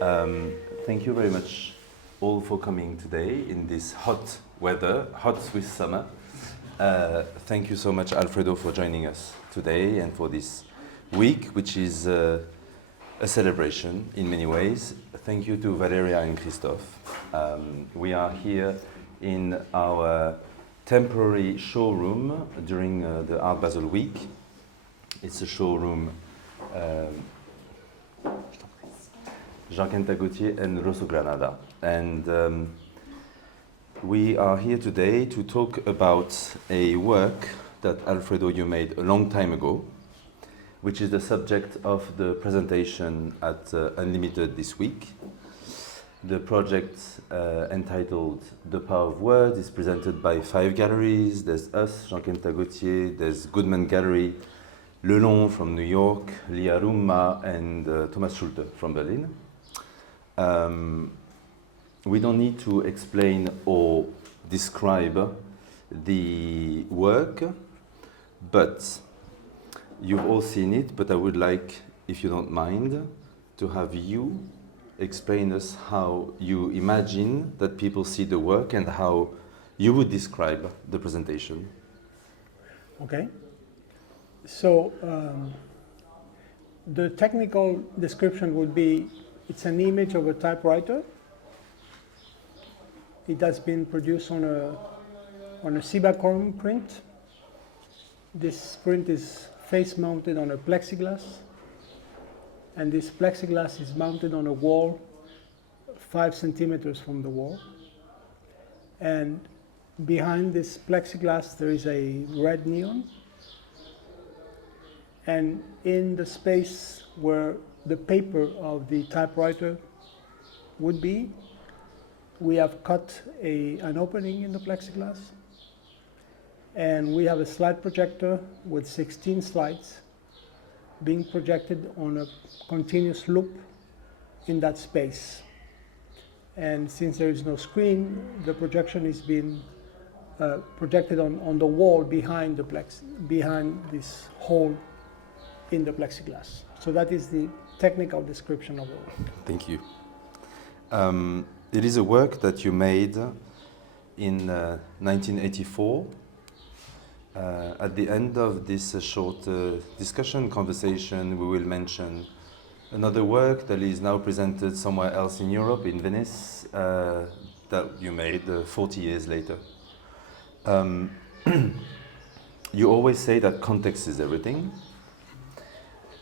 Thank you very much all for coming today in this hot weather, hot Swiss summer. Thank you so much, Alfredo, for joining us today and for this week, which is a celebration in many ways. Thank you to Valeria and Christophe. We are here in our temporary showroom during the Art Basel week. It's a showroom Jean-Kenta Gauthier and Rosso Granada. And we are here today to talk about a work that Alfredo, you made a long time ago, which is the subject of the presentation at Unlimited this week. The project entitled The Power of Words is presented by 5 galleries. There's us, Jean-Kenta Gauthier, there's Goodman Galerie, Lelong from New York, Rumma, and Thomas Schulte from Berlin. We don't need to explain or describe the work, but you've all seen it, but I would like, if you don't mind, to have you explain us how you imagine that people see the work and how you would describe the presentation. Okay. So the technical description would be, it's an image of a typewriter. It has been produced on a Cibachrome print. This print is face mounted on a plexiglass, and this plexiglass is mounted on a wall 5 centimeters from the wall. And behind this plexiglass there is a red neon. And in the space where the paper of the typewriter would be, we have cut an opening in the plexiglass. And we have a slide projector with 16 slides being projected on a continuous loop in that space. And since there is no screen, the projection is being projected on the wall behind behind this hole in the plexiglass. So that is the technical description of the work. Thank you. It is a work that you made in 1984. At the end of this short conversation, we will mention another work that is now presented somewhere else in Europe, in Venice, that you made 40 years later. You always say that context is everything.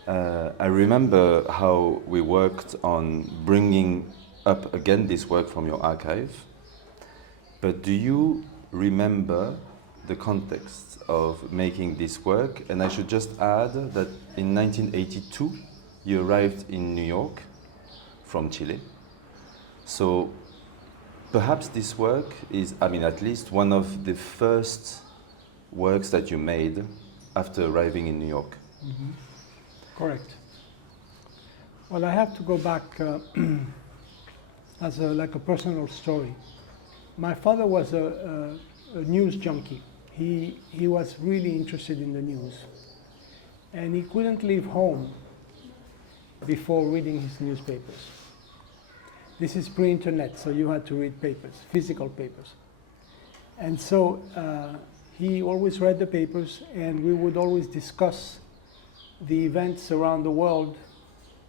I remember how we worked on bringing up again this work from your archive, but do you remember the context of making this work? And I should just add that in 1982 you arrived in New York from Chile, so perhaps this work is, at least one of the first works that you made after arriving in New York. Mm-hmm. Correct. Well, I have to go back as a personal story. My father was a news junkie. He was really interested in the news, and he couldn't leave home before reading his newspapers. This is pre-internet, so you had to read papers, physical papers. And so he always read the papers, and we would always discuss the events around the world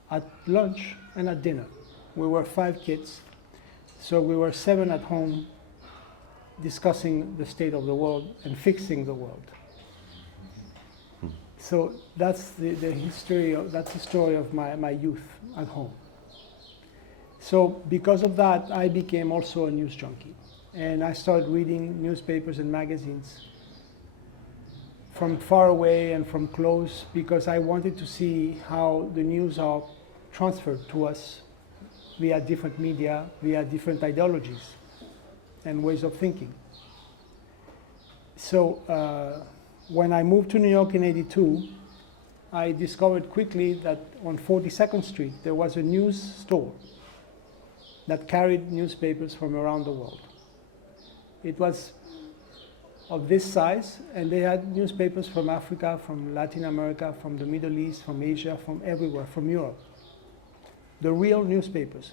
at lunch and at dinner. We were 5 kids, so we were 7 at home discussing the state of the world and fixing the world. So that's the history that's the story of my youth at home. So because of that, I became also a news junkie, and I started reading newspapers and magazines from far away and from close, because I wanted to see how the news are transferred to us via different media, via different ideologies and ways of thinking. So when I moved to New York in '82, I discovered quickly that on 42nd Street there was a news store that carried newspapers from around the world. It was of this size, and they had newspapers from Africa, from Latin America, from the Middle East, from Asia, from everywhere, from Europe. the real newspapers.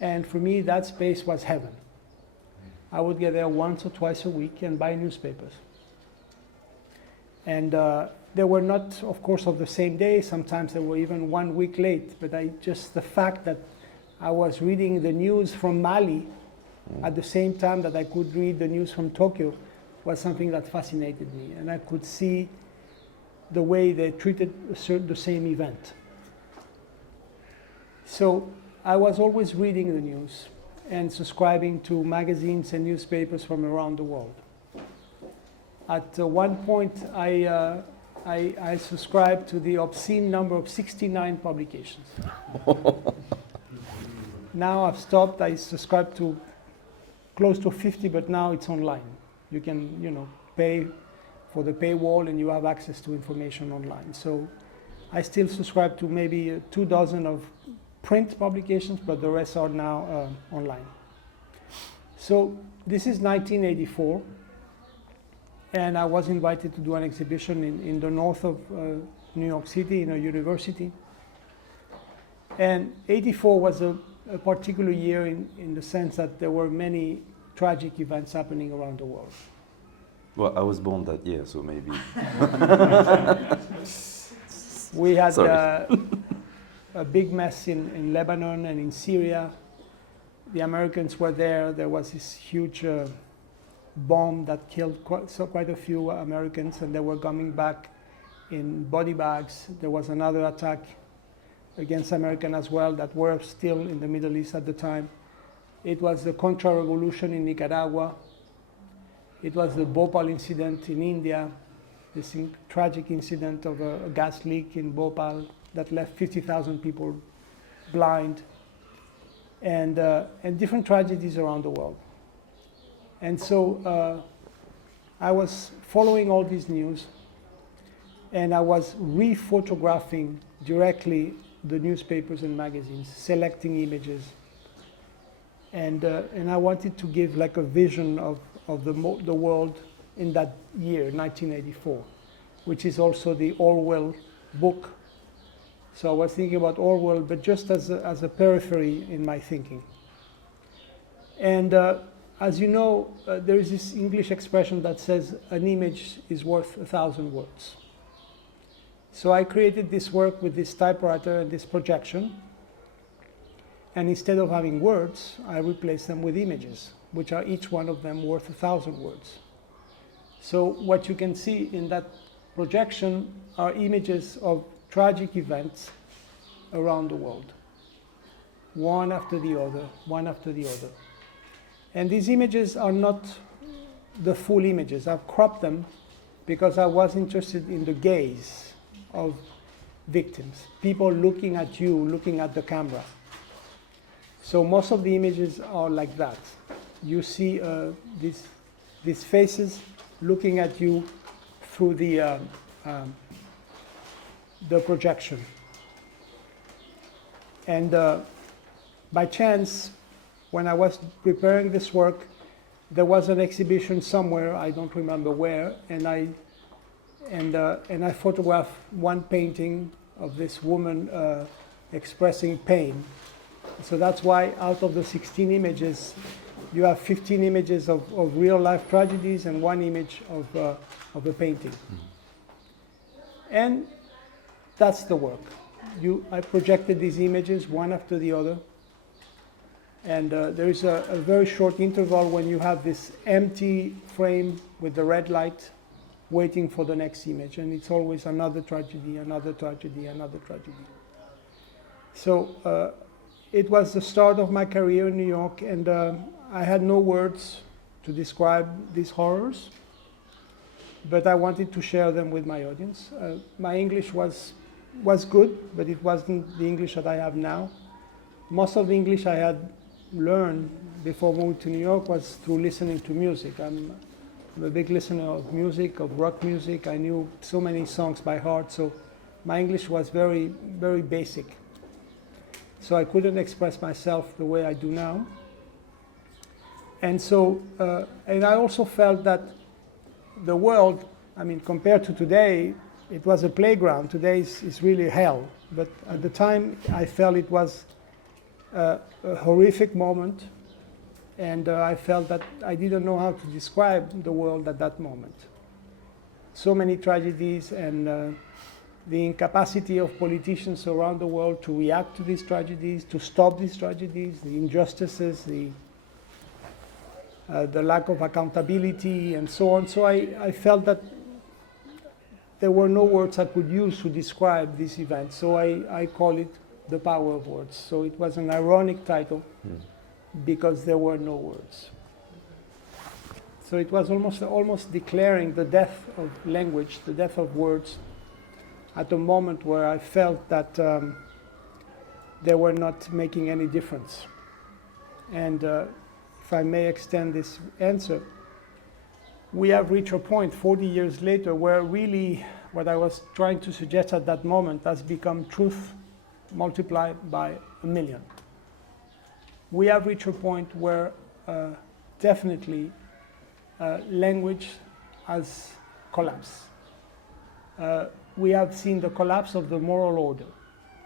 And for me, that space was heaven. I would get there once or twice a week and buy newspapers. And they were not, of course, of the same day. Sometimes they were even 1 week late. But the fact that I was reading the news from Mali at the same time that I could read the news from Tokyo was something that fascinated me. And I could see the way they treated the same event. So I was always reading the news and subscribing to magazines and newspapers from around the world. At one point, I subscribed to the obscene number of 69 publications. Now I've stopped. I subscribe to close to 50, but now it's online. You can, pay for the paywall and you have access to information online. So I still subscribe to maybe 2 dozen of print publications, but the rest are now online. So this is 1984, and I was invited to do an exhibition in the north of New York City in a university. And 84 was a particular year in the sense that there were many tragic events happening around the world. Well, I was born that year, so maybe. We had a big mess in Lebanon and in Syria. The Americans were there. There was this huge bomb that killed quite a few Americans, and they were coming back in body bags. There was another attack against Americans as well that were still in the Middle East at the time. It was the Contra-Revolution in Nicaragua. It was the Bhopal incident in India, this tragic incident of a gas leak in Bhopal that left 50,000 people blind, and different tragedies around the world. And so I was following all these news, and I was re-photographing directly the newspapers and magazines, selecting images. And I wanted to give like a vision of the world in that year, 1984, which is also the Orwell book. So I was thinking about Orwell, but just as a periphery in my thinking. And as you know, there is this English expression that says an image is worth 1,000 words. So I created this work with this typewriter and this projection. And instead of having words, I replaced them with images, which are each one of them worth 1,000 words. So what you can see in that projection are images of tragic events around the world, one after the other, one after the other. And these images are not the full images. I've cropped them because I was interested in the gaze of victims, people looking at you, looking at the camera. So most of the images are like that. You see these faces looking at you through the projection. And by chance, when I was preparing this work, there was an exhibition somewhere, I don't remember where, and I photographed one painting of this woman expressing pain. So that's why out of the 16 images, you have 15 images of real life tragedies and one image of a painting. And that's the work. I projected these images one after the other. And there is a very short interval when you have this empty frame with the red light waiting for the next image. And it's always another tragedy, another tragedy, another tragedy. So it was the start of my career in New York, and I had no words to describe these horrors, but I wanted to share them with my audience. My English was good, but it wasn't the English that I have now. Most of the English I had learned before moving to New York was through listening to music. I'm a big listener of music, of rock music. I knew so many songs by heart, so my English was very, very basic. So I couldn't express myself the way I do now. And so, and I also felt that the world, I mean, compared to today, it was a playground. Today is really hell. But at the time, I felt it was a horrific moment, and I felt that I didn't know how to describe the world at that moment. So many tragedies, and the incapacity of politicians around the world to react to these tragedies, to stop these tragedies, the injustices, the lack of accountability, and so on. So I felt that there were no words I could use to describe this event. So I call it The Power of Words. So it was an ironic title because there were no words. So it was almost declaring the death of language, the death of words, at a moment where I felt that they were not making any difference. And if I may extend this answer, we have reached a point 40 years later where really what I was trying to suggest at that moment has become truth multiplied by 1,000,000. We have reached a point where definitely language has collapsed. We have seen the collapse of the moral order,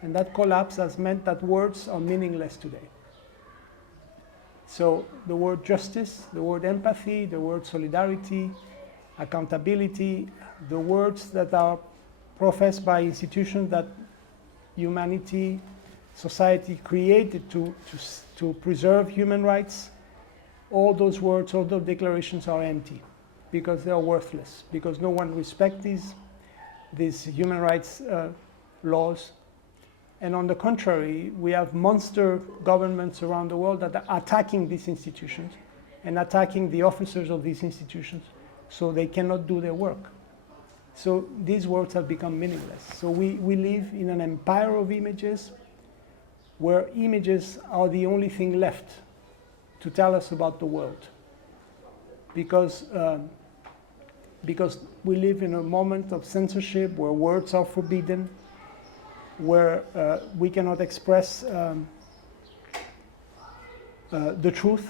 and that collapse has meant that words are meaningless today. So the word justice, the word empathy, the word solidarity, accountability, the words that are professed by institutions that humanity, society created to preserve human rights, all those words, all those declarations are empty because they are worthless, because no one respects these human rights laws. And on the contrary, we have monster governments around the world that are attacking these institutions and attacking the officers of these institutions so they cannot do their work. So these words have become meaningless. So we live in an empire of images where images are the only thing left to tell us about the world. Because we live in a moment of censorship where words are forbidden, where we cannot express the truth.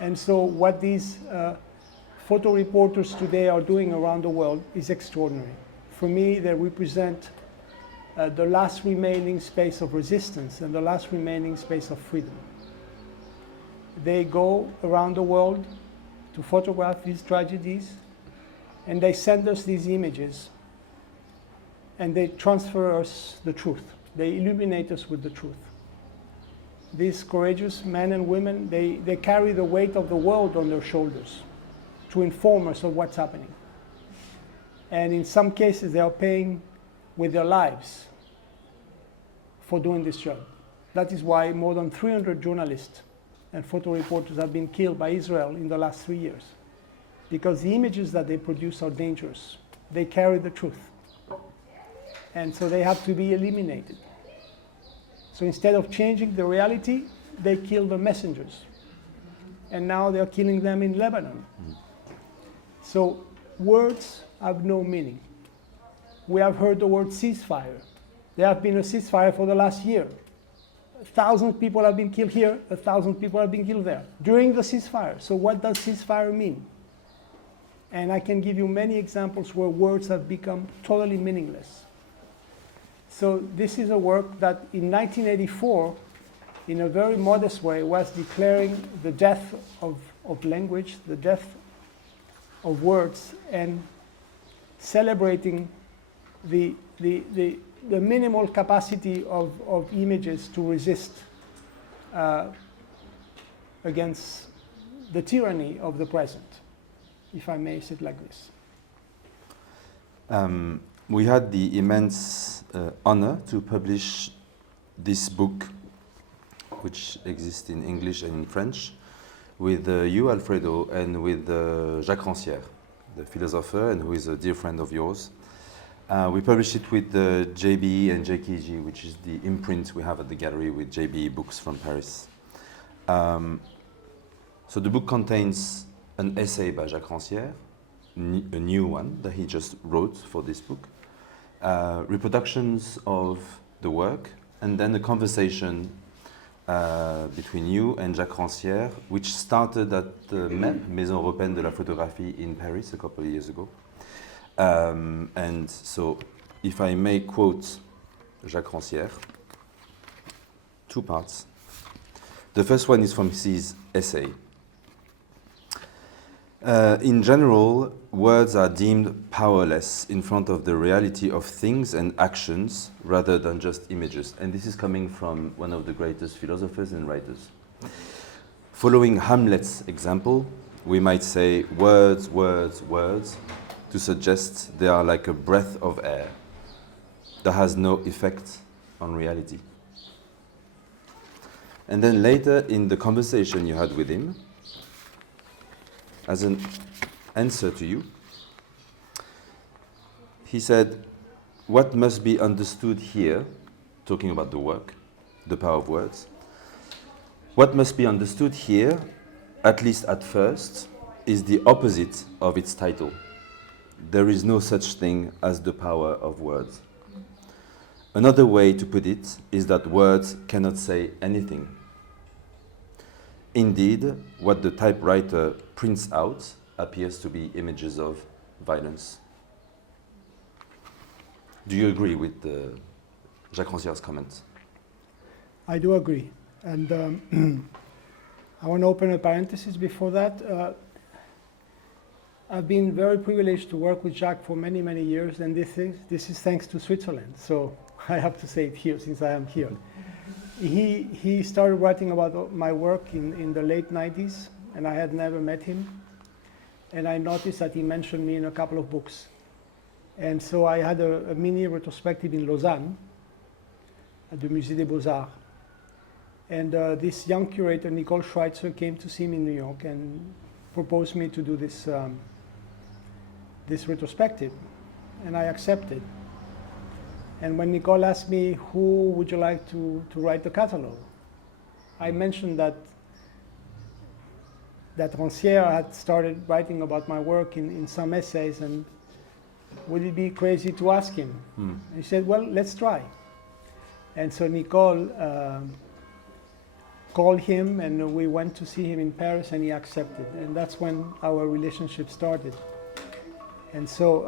And so what these photo reporters today are doing around the world is extraordinary. For me, they represent the last remaining space of resistance and the last remaining space of freedom. They go around the world to photograph these tragedies, and they send us these images, and they transfer us the truth. They illuminate us with the truth. These courageous men and women, they carry the weight of the world on their shoulders to inform us of what's happening. And in some cases, they are paying with their lives for doing this job. That is why more than 300 journalists and photo reporters have been killed by Israel in the last 3 years, because the images that they produce are dangerous. They carry the truth. And so they have to be eliminated. So instead of changing the reality, they kill the messengers. And now they're killing them in Lebanon. So words have no meaning. We have heard the word ceasefire. There have been a ceasefire for the last year. 1,000 people have been killed here, 1,000 people have been killed there during the ceasefire. So what does ceasefire mean? And I can give you many examples where words have become totally meaningless. So this is a work that in 1984, in a very modest way, was declaring the death of language, the death of words, and celebrating the minimal capacity of images to resist against the tyranny of the present, if I may say it like this. We had the immense honor to publish this book, which exists in English and in French, with you, Alfredo, and with Jacques Rancière, the philosopher, and who is a dear friend of yours. We published it with JBE and JKG, which is the imprint we have at the Galerie with JBE books from Paris. So the book contains an essay by Jacques Rancière, a new one that he just wrote for this book, reproductions of the work, and then a conversation between you and Jacques Rancière, which started at the MEP, Maison Européenne de la Photographie in Paris a couple of years ago. And so if I may quote Jacques Rancière. Two parts. The first one is from his essay. In general, words are deemed powerless in front of the reality of things and actions rather than just images. And this is coming from one of the greatest philosophers and writers. Following Hamlet's example, we might say words, words, words, to suggest they are like a breath of air that has no effect on reality. And then later in the conversation you had with him, as an answer to you, he said, what must be understood here, talking about the work, the power of words, what must be understood here, at least at first, is the opposite of its title. There is no such thing as the power of words. Another way to put it is that words cannot say anything. Indeed, what the typewriter prints out appears to be images of violence. Do you agree with Jacques Rancière's comments? I do agree. And I want to open a parenthesis before that. I've been very privileged to work with Jacques for many, many years, and this is thanks to Switzerland. So I have to say it here, since I am here. He started writing about my work in the late 90s, and I had never met him. And I noticed that he mentioned me in a couple of books. And so I had a mini retrospective in Lausanne at the Musée des Beaux-Arts. And this young curator, Nicole Schweitzer, came to see me in New York and proposed me to do this, this retrospective. And I accepted. And when Nicole asked me, who would you like to write the catalog? I mentioned that Rancière had started writing about my work in some essays, and would it be crazy to ask him? And he said, well, let's try. And so Nicole called him, and we went to see him in Paris, and he accepted. And that's when our relationship started. And so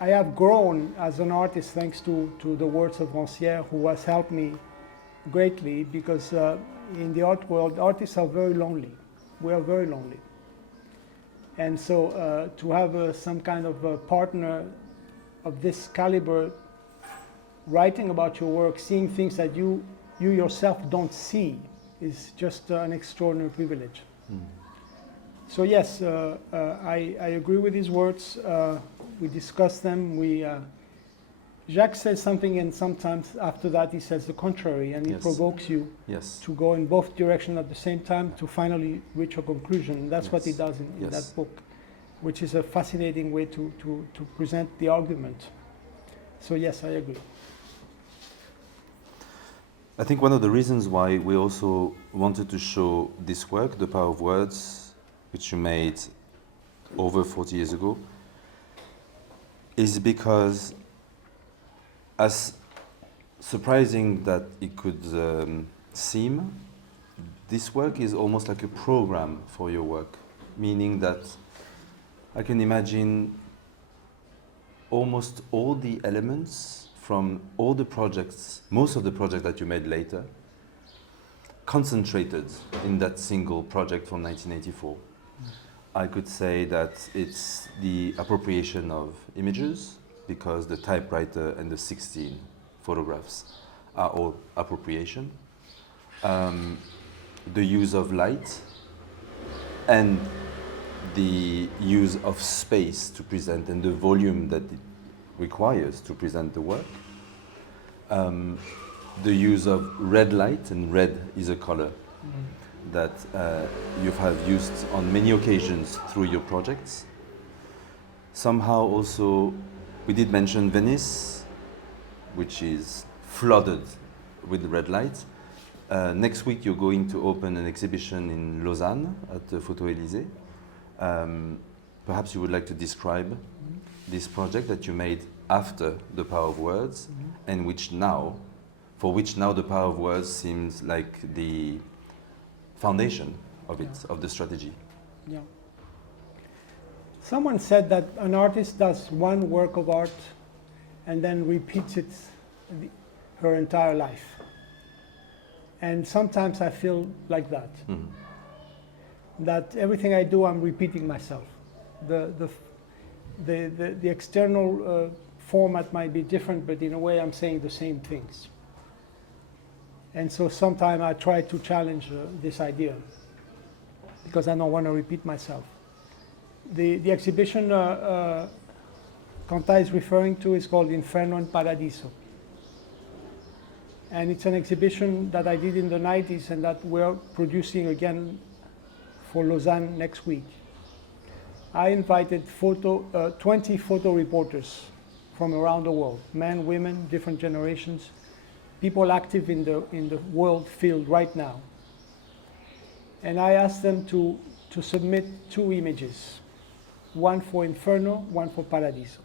I have grown as an artist thanks to the words of Rancière, who has helped me greatly, because in the art world, artists are very lonely. We are very lonely. And so to have some kind of a partner of this caliber writing about your work, seeing things that you yourself don't see, is just an extraordinary privilege. So yes, I agree with his words. We discussed them. Jacques says something, and sometimes after that he says the contrary, and he provokes you to go in both directions at the same time to finally reach a conclusion. And that's what he does in that book, which is a fascinating way to present the argument. So yes, I agree. I think one of the reasons why we also wanted to show this work, The Power of Words, which you made over 40 years ago, is because, as surprising that it could seem, this work is almost like a program for your work, meaning that I can imagine almost all the elements from all the projects, most of the projects that you made later, concentrated in that single project from 1984. I could say that it's the appropriation of images, because the typewriter and the 16 photographs are all appropriation. The use of light and the use of space to present, and the volume that it requires to present the work. The use of red light, and red is a color that you have used on many occasions through your projects. Somehow also, we did mention Venice, which is flooded with red light. Next week you're going to open an exhibition in Lausanne at the Photo Élysée. Perhaps you would like to describe this project that you made after The Power of Words, and for which now The Power of Words seems like the foundation of it, of the strategy. Yeah. Someone said that an artist does one work of art and then repeats it her entire life. And sometimes I feel like that. That everything I do, I'm repeating myself. The external format might be different, but in a way I'm saying the same things. And so sometimes I try to challenge this idea, because I don't want to repeat myself. The exhibition Kenta is referring to is called Inferno and Paradiso. And it's an exhibition that I did in the 90s and that we're producing again for Lausanne next week. I invited 20 photo reporters from around the world, men, women, different generations, people active in the world field right now. And I asked them to submit 2 images, one for Inferno, one for Paradiso.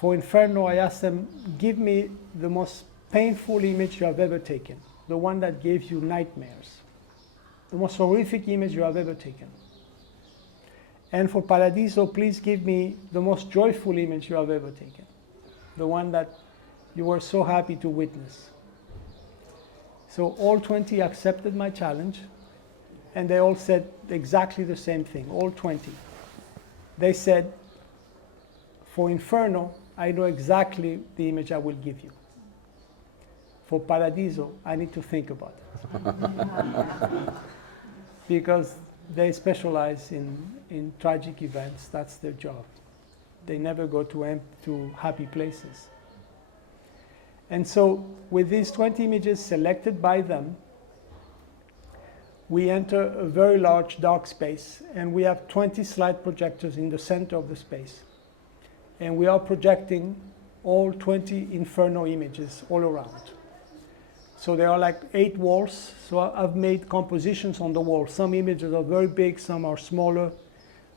For Inferno, I asked them, give me the most painful image you have ever taken, the one that gives you nightmares, the most horrific image you have ever taken. And for Paradiso, please give me the most joyful image you have ever taken, the one that you were so happy to witness. So all 20 accepted my challenge, and they all said exactly the same thing, all 20. They said, for Inferno, I know exactly the image I will give you. For Paradiso, I need to think about it. Because they specialize in tragic events, that's their job. They never go to happy places. And so with these 20 images selected by them, we enter a very large dark space, and we have 20 slide projectors in the center of the space. And we are projecting all 20 Inferno images all around. So there are like 8 walls, so I've made compositions on the wall. Some images are very big, some are smaller,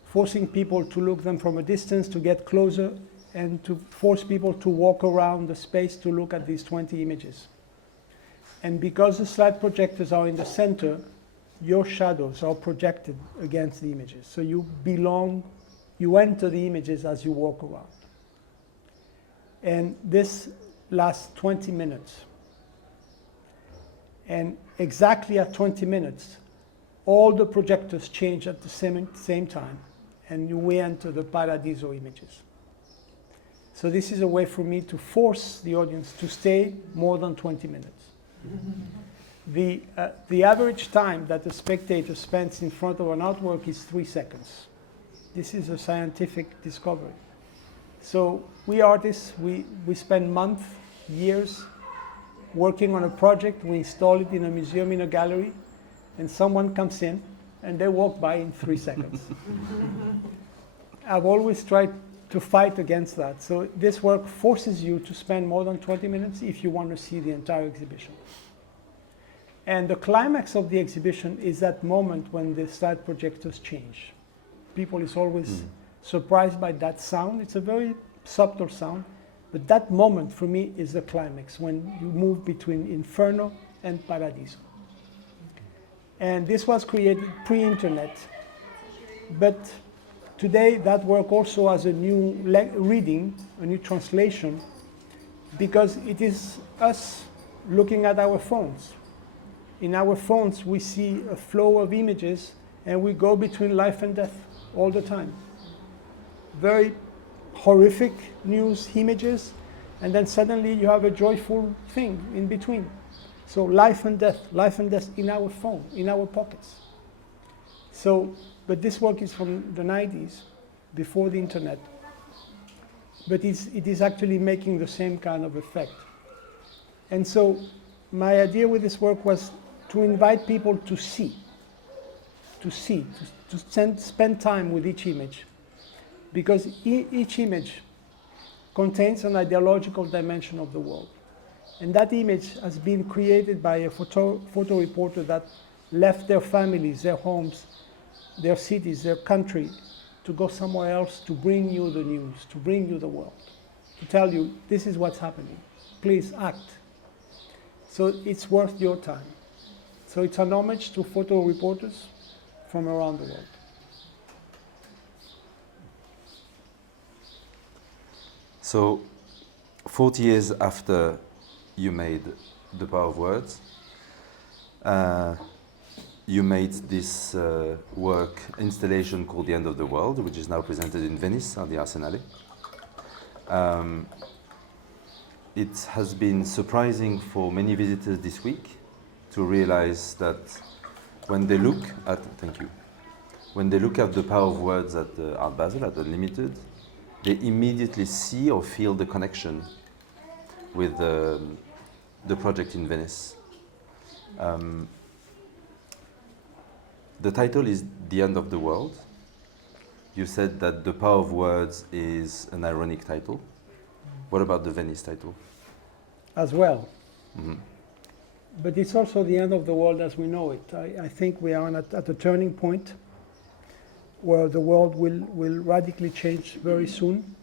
forcing people to look them from a distance, to get closer, and to force people to walk around the space to look at these 20 images. And because the slide projectors are in the center, your shadows are projected against the images. So you enter the images as you walk around. And this lasts 20 minutes. And exactly at 20 minutes, all the projectors change at the same time, and we enter the Paradiso images. So this is a way for me to force the audience to stay more than 20 minutes. The average time that the spectator spends in front of an artwork is 3 seconds. This is a scientific discovery. So we artists, we spend months, years, working on a project. We install it in a museum, in a gallery, and someone comes in and they walk by in 3 seconds. I've always tried to fight against that. So this work forces you to spend more than 20 minutes if you want to see the entire exhibition. And the climax of the exhibition is that moment when the slide projectors change. People is always surprised by that sound. It's a very subtle sound. But that moment for me is the climax, when you move between Inferno and Paradiso. And this was created pre-internet. But today that work also has a new reading, a new translation, because it is us looking at our phones. In our phones we see a flow of images and we go between life and death all the time. Very horrific news images, and then suddenly you have a joyful thing in between. So life and death in our phone, in our pockets. So, but this work is from the 90s, before the internet. But it is actually making the same kind of effect. And so my idea with this work was to invite people to spend time with each image. Because each image contains an ideological dimension of the world. And that image has been created by a photo reporter that left their families, their homes, their cities, their country, to go somewhere else to bring you the news, to bring you the world, to tell you this is what's happening. Please act. So it's worth your time. So it's an homage to photo reporters from around the world. So 40 years after you made The Power of Words, you made this work installation called The End of the World, which is now presented in Venice at the Arsenale. It has been surprising for many visitors this week to realize that when they look at, when they look at The Power of Words at Art Basel, at Unlimited, they immediately see or feel the connection with the project in Venice. The title is The End of the World. You said that The Power of Words is an ironic title. What about the Venice title? As well. Mm-hmm. But it's also the end of the world as we know it. I think we are at a turning point where the world will radically change very soon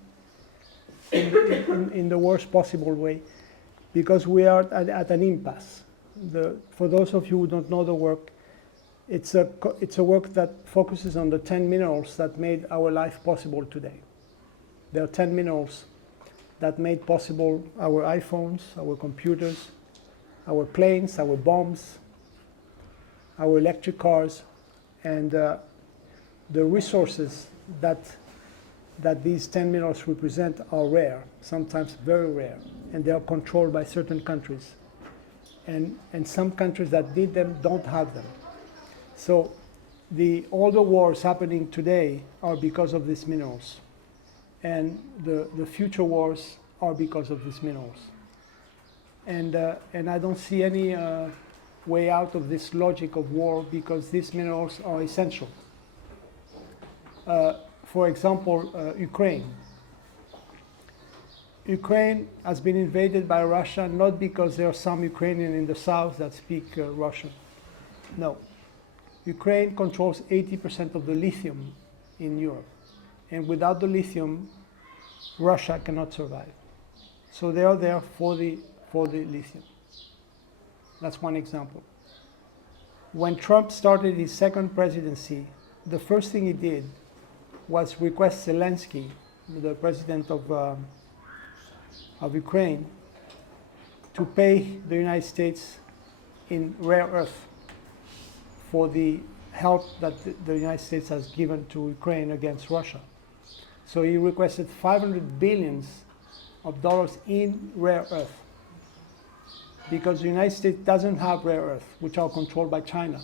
in the worst possible way, because we are at an impasse. For those of you who don't know the work, it's a work that focuses on the 10 minerals that made our life possible today. There are 10 minerals that made possible our iPhones, our computers, our planes, our bombs, our electric cars, and the resources that these 10 minerals represent are rare, sometimes very rare, and they are controlled by certain countries. And some countries that need them don't have them. So all the wars happening today are because of these minerals. And the future wars are because of these minerals. And I don't see any way out of this logic of war, because these minerals are essential. For example, Ukraine. Ukraine has been invaded by Russia not because there are some Ukrainians in the south that speak Russian. No. Ukraine controls 80% of the lithium in Europe. And without the lithium, Russia cannot survive. So they are there for the lithium. That's one example. When Trump started his second presidency, the first thing he did was request Zelensky, the president of Ukraine, to pay the United States in rare earth for the help that the United States has given to Ukraine against Russia. So he requested $500 billion in rare earth, because the United States doesn't have rare earth, which are controlled by China.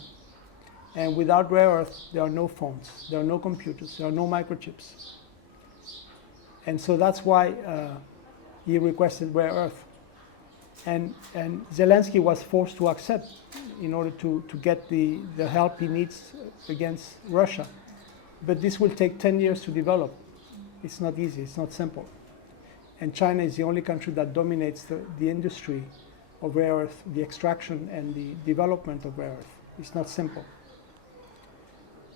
And without rare earth, there are no phones, there are no computers, there are no microchips. And so that's why he requested rare earth. And Zelensky was forced to accept in order to get the help he needs against Russia. But this will take 10 years to develop. It's not easy, it's not simple. And China is the only country that dominates the industry of rare earth, the extraction and the development of rare earth. It's not simple.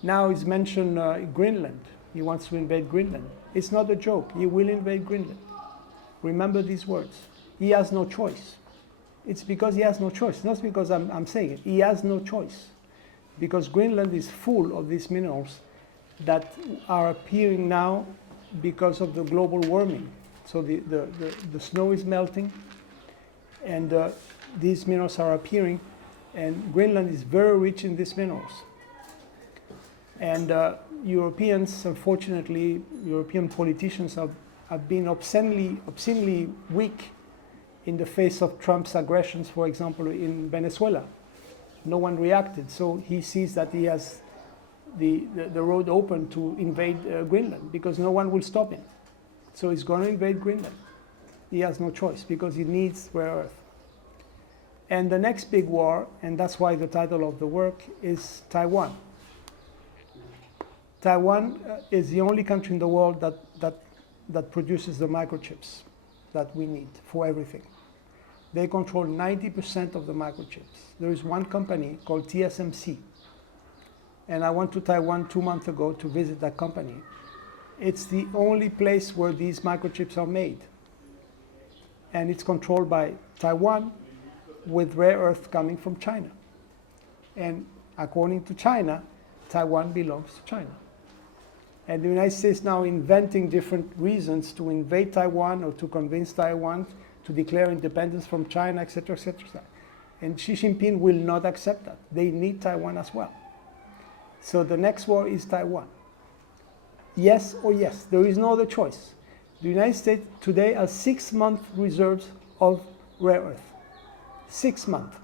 Now he's mentioned Greenland. He wants to invade Greenland. It's not a joke. He will invade Greenland. Remember these words. He has no choice. It's because he has no choice, not because I'm saying it. He has no choice. Because Greenland is full of these minerals that are appearing now because of the global warming. So the snow is melting, and these minerals are appearing, and Greenland is very rich in these minerals. And Europeans, unfortunately, European politicians have been obscenely weak in the face of Trump's aggressions, for example, in Venezuela. No one reacted, so he sees that he has the road open to invade Greenland, because no one will stop him. So he's going to invade Greenland. He has no choice, because he needs rare earth. And the next big war, and that's why the title of the work, is Taiwan. Taiwan is the only country in the world that produces the microchips that we need for everything. They control 90% of the microchips. There is one company called TSMC. And I went to Taiwan 2 months ago to visit that company. It's the only place where these microchips are made. And it's controlled by Taiwan, with rare earth coming from China. And according to China, Taiwan belongs to China. And the United States now inventing different reasons to invade Taiwan or to convince Taiwan to declare independence from China, etc., etc. And Xi Jinping will not accept that. They need Taiwan as well. So the next war is Taiwan. Yes or yes. There is no other choice. The United States today has 6-month reserves of rare earth. 6 months.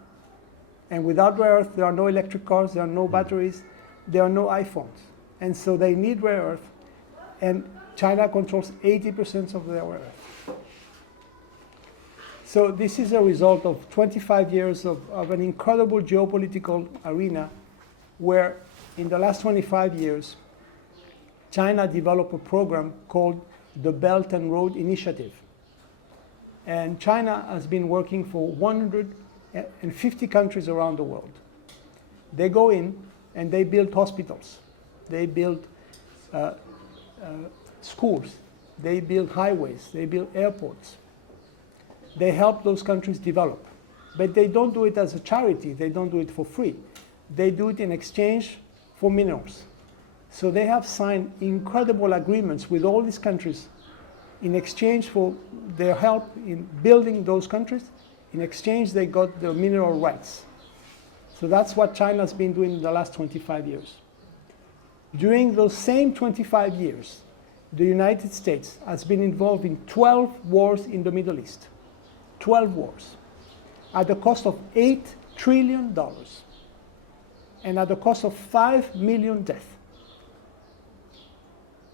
And without rare earth, there are no electric cars, there are no batteries, there are no iPhones. And so they need rare earth. And China controls 80% of their rare earth. So this is a result of 25 years of an incredible geopolitical arena where in the last 25 years, China developed a program called the Belt and Road Initiative. And China has been working for 150 countries around the world. They go in and they build hospitals. They build schools. They build highways. They build airports. They help those countries develop. But they don't do it as a charity. They don't do it for free. They do it in exchange for minerals. So they have signed incredible agreements with all these countries in exchange for their help in building those countries. In exchange, they got the mineral rights. So that's what China's been doing in the last 25 years. During those same 25 years, the United States has been involved in 12 wars in the Middle East. 12 wars. At the cost of $8 trillion. And at the cost of 5 million deaths.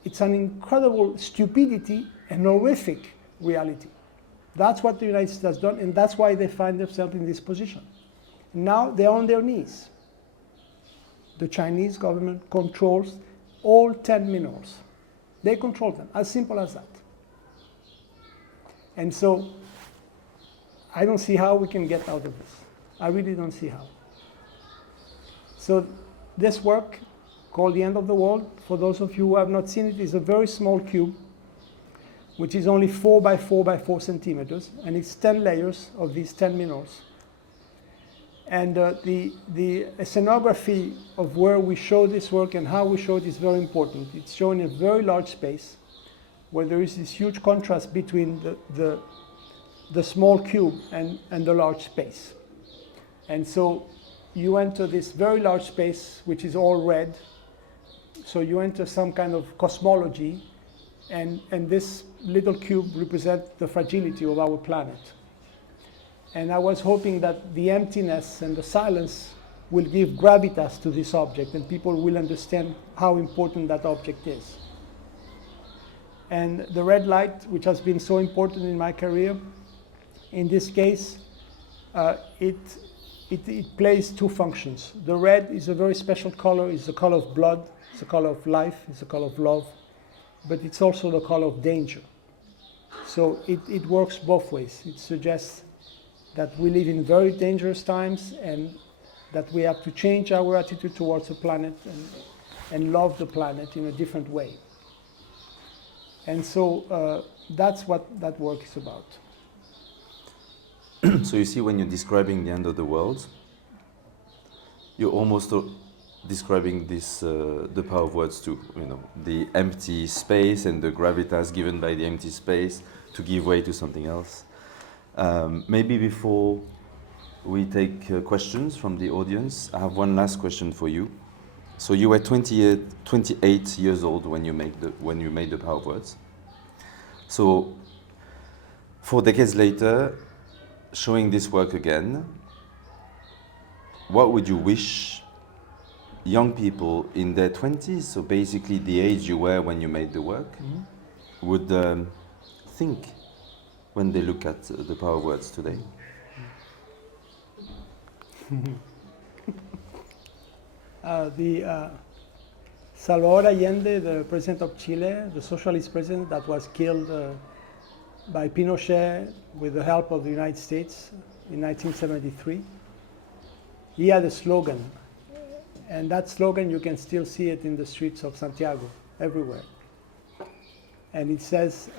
It's an incredible stupidity and horrific reality. That's what the United States has done, and that's why they find themselves in this position. Now they're on their knees. The Chinese government controls all 10 minerals. They control them, as simple as that. And so I don't see how we can get out of this. I really don't see how. So this work, called The End of the World, for those of you who have not seen it, is a very small cube, which is only 4 by 4 by 4 centimeters, and it's 10 layers of these 10 minerals. And the scenography of where we show this work and how we show it is very important. It's shown in a very large space, where there is this huge contrast between the small cube and the large space. And so you enter this very large space, which is all red. So you enter some kind of cosmology, and this little cube represents the fragility of our planet. And I was hoping that the emptiness and the silence will give gravitas to this object, and people will understand how important that object is. And the red light, which has been so important in my career, in this case, it plays two functions. The red is a very special color. It's the color of blood. It's the color of life. It's the color of love. But it's also the color of danger. So it works both ways. It suggests that we live in very dangerous times and that we have to change our attitude towards the planet and love the planet in a different way. And so that's what that work is about. So you see, when you're describing the end of the world, you're almost describing this, the power of words too. You know, the empty space and the gravitas given by the empty space to give way to something else. Maybe before we take questions from the audience, I have one last question for you. So you were 28 years old when you made the power of words. So 4 decades later, showing this work again, what would you wish young people in their 20s, so basically the age you were when you made the work, would think when they look at the power of words today? Salvador Allende, the president of Chile, the socialist president that was killed by Pinochet with the help of the United States in 1973, he had a slogan. And that slogan, you can still see it in the streets of Santiago, everywhere. And it says,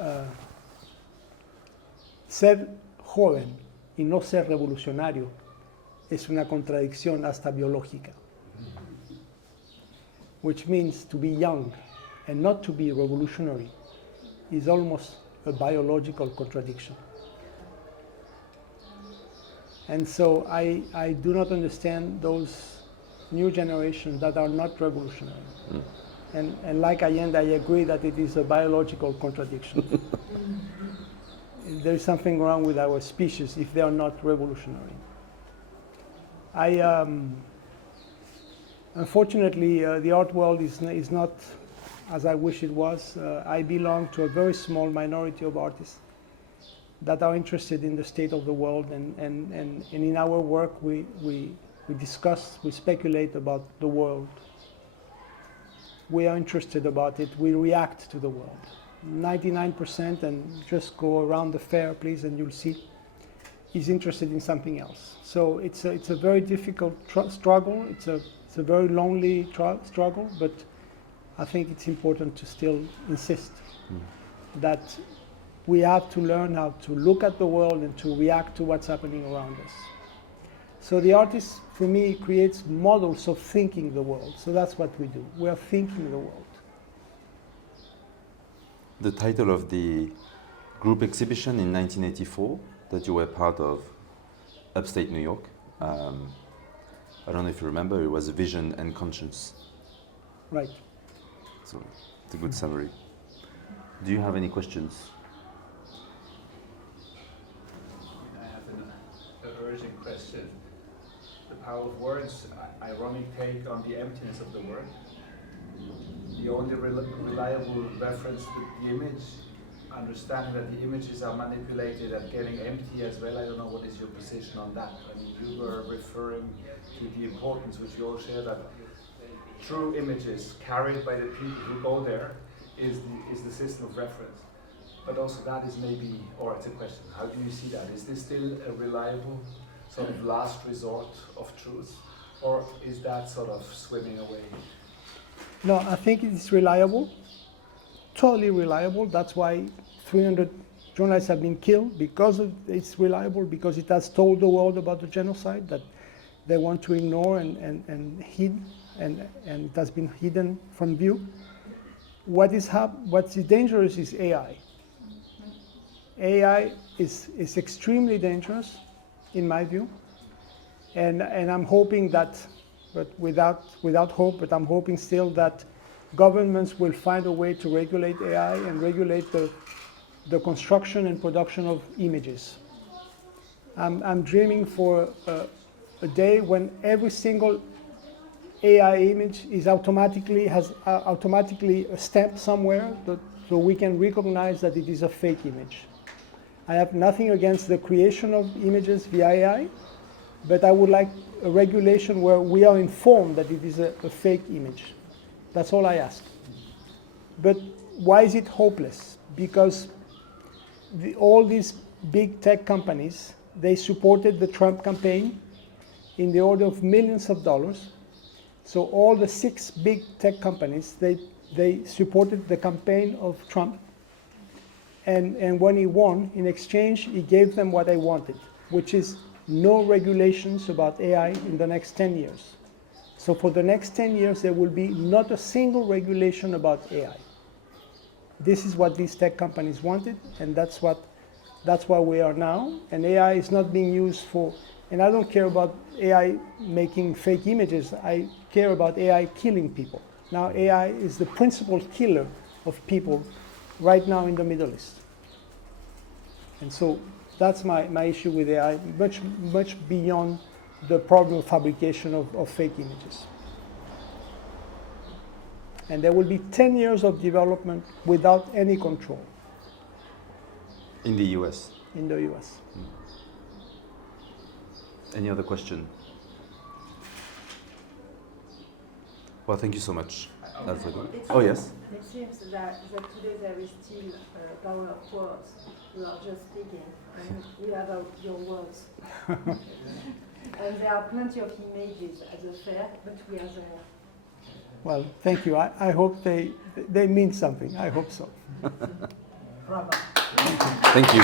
ser joven y no ser revolucionario es una contradicción hasta biológica. Which means to be young and not to be revolutionary is almost a biological contradiction. And so I do not understand those new generations that are not revolutionary. And like Allende, I agree that it is a biological contradiction. There is something wrong with our species if they are not revolutionary. Unfortunately, the art world is not as I wish it was. I belong to a very small minority of artists that are interested in the state of the world, and in our work we discuss, we speculate about the world. We are interested about it, we react to the world. 99%, and just go around the fair please and you'll see, is interested in something else. So it's a very difficult struggle, it's a very lonely struggle, but I think it's important to still insist that we have to learn how to look at the world and to react to what's happening around us. So the artist, for me, creates models of thinking the world. So that's what we do. We are thinking the world. The title of the group exhibition in 1984 that you were part of, upstate New York, I don't know if you remember, it was Vision and Conscience. Right. So it's a good summary. Do you have any questions? I have an urgent question. The power of words, ironic take on the emptiness of the word. The only reliable reference to the image, understanding that the images are manipulated and getting empty as well. I don't know what is your position on that. I mean, you were referring to the importance, which you all share, that true images carried by the people who go there is the system of reference. But also that is maybe, or it's a question, how do you see that? Is this still a reliable sort of last resort of truth? Or is that sort of swimming away? No, I think it is reliable, totally reliable. That's why 300 journalists have been killed, because it's reliable, because it has told the world about the genocide that they want to ignore and hid, and it has been hidden from view. What's dangerous is AI. AI is extremely dangerous, in my view, and I'm hoping that, but without hope, but I'm hoping still that governments will find a way to regulate AI and regulate the construction and production of images. I'm dreaming for a day when every single AI image is automatically a stamp somewhere, so we can recognize that it is a fake image. I have nothing against the creation of images via AI, but I would like a regulation where we are informed that it is a fake image. That's all I ask. But why is it hopeless? Because all these big tech companies, they supported the Trump campaign in the order of millions of dollars. So all the 6 big tech companies, they supported the campaign of Trump. And when he won, in exchange, he gave them what they wanted, which is no regulations about AI in the next 10 years. So for the next 10 years, there will be not a single regulation about AI. This is what these tech companies wanted, and that's where we are now. And AI is not being used for, and I don't care about AI making fake images, I care about AI killing people. Now AI is the principal killer of people right now in the Middle East. And so that's my issue with AI, much beyond the problem of fabrication of fake images. And there will be 10 years of development without any control. In the US? In the US. Any other question? Well, thank you so much, Alfredo. Oh, yes? It seems that today there is still power of words. You are just speaking, and we have your words. And there are plenty of images at the fair, but we are there. Well, thank you. I hope they mean something. I hope so. Bravo. Thank you.